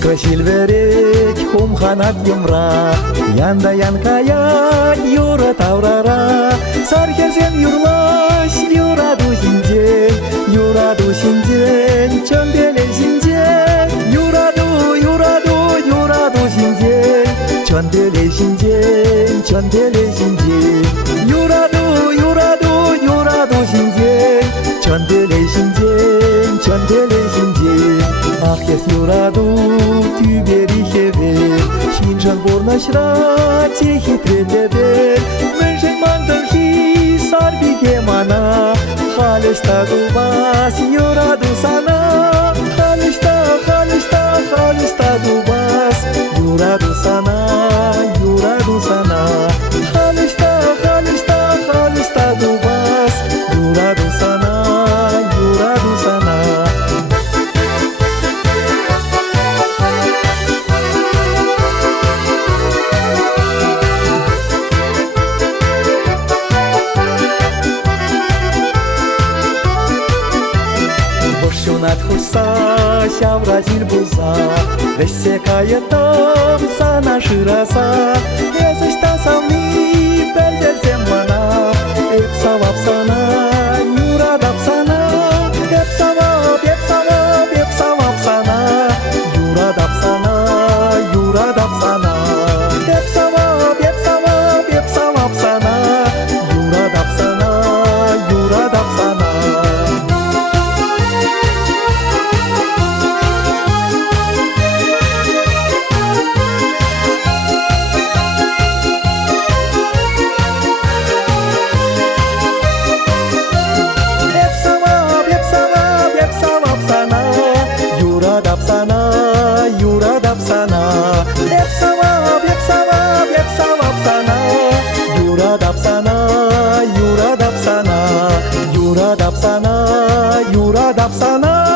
Кышилверек хумханат юмра, янда-ян каят юра таврара. Сархезен юрлаш юраду синжен, юраду синжен, чөнделе синжен. Юраду синжен, чөнделе синжен, чөнделе синжен. Юраду синжен, чөнделе синжен, чөнделе синжен. Ахес юраду тюбери хеве, шинжан борнашра техи третебе. Мэншен мандын хи сарбиге мана, халышта дубас юраду сана. Халышта дубас юраду сана, юраду сана. Халышта дубас юраду сана, юраду сана. Шунат хуса, шавра зильбуза, весе каятам сана шираса. Езышта савни белдерсем мана, эпсавап сана, юрадап сана. Эпсавап сана, юрадап сана, юрадап сана. Эпсавап сана, юрадап сана, юрадап сана. Yuradap sana, yuradap sana. Epsavap sana, yuradap sana, yuradap sana. Yuradap sana, yuradap sana.